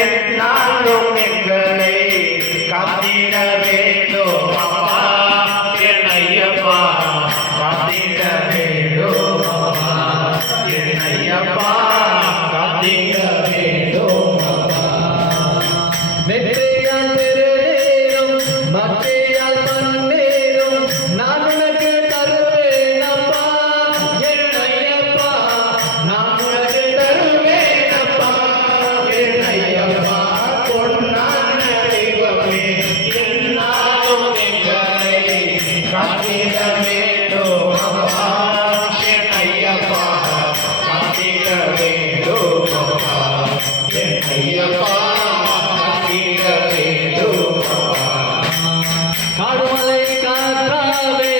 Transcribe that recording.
என்னாலும் எங்களை காத்திட வேண்டும் அப்பா என் ஐயப்பா காத்திட வேண்டும் அப்பா என் ஐயப்பா காத்திட வேண்டும் அப்பா நெற்றியால் திருநீரும் பக்தியால் மண்ணீரும் நான் உனக்கு தருவேன் அப்பா என் ஐயப்பா நான் உனக்கு தருவேன் அப்பா என் ஐயப்பா பொன்னான தெய்வமே என்னாலும் எங்களை காத்திட வேண்டும் அப்பா என் ஐயப்பா காத்திட வேண்டும் அப்பா என் ஐயப்பா காத்திட வேண்டும் அப்பா காடுமலை காற்றாவே